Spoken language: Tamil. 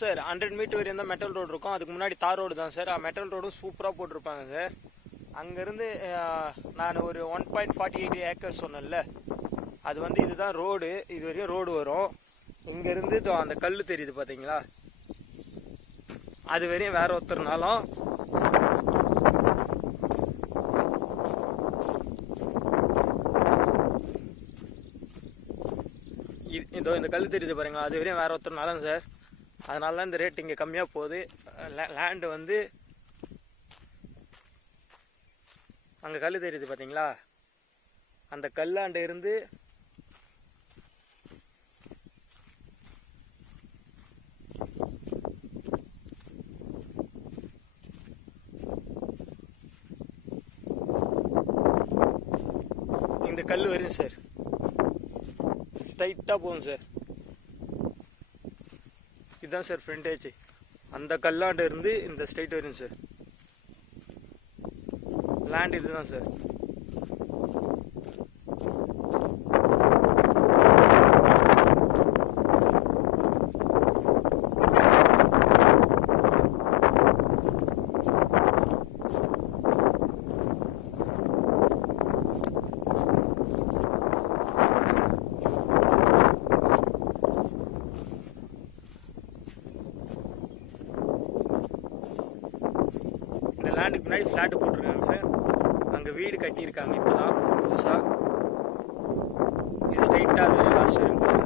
சார் 100 மீட்டர் வரையும் தான் மெட்டல் ரோடு இருக்கும். அதுக்கு முன்னாடி தார் ரோடு தான் சார். மெட்டல் ரோடும் சூப்பராக போட்டிருப்பாங்க சார். அங்கேருந்து நான் ஒரு 1.48 ஏக்கர்ஸ் சொன்னேன்ல, அது வந்து இதுதான் ரோடு. இது வரையும் ரோடு வரும். இங்கேருந்து அந்த கல் தெரியுது பார்த்தீங்களா, அது வரையும் வேற ஒருத்தர்னாலும் இதோ இந்த கல் தெரியுது பாருங்களா, அது வரையும் வேற ஒருத்தர்னாலும் சார். அதனால தான் இந்த ரேட் இங்கே கம்மியாக போகுது. லேண்டு வந்து அங்கே கல் தெரியுது பார்த்தீங்களா, அந்த கல்லாண்ட இருந்து இந்த கல் வரும் சார். ஸ்ட்ரைட்டாக போகும் சார். இதுதான் சார் ஃப்ரண்டேஜ். அந்த கல்லாண்ட இருந்து இந்த ஸ்ட்ரைட் வரும் சார். லேண்ட் இதுதான் சார். லேண்டுக்கு முன்னாடி ஃப்ளாட்டு போட்டிருக்காங்க சார். அங்கே வீடு கட்டியிருக்காங்க இப்போ தான் புதுசாக. இது ஸ்ட்ரைட்டாக அது லாஸ்ட் வரையும் போகும் சார்.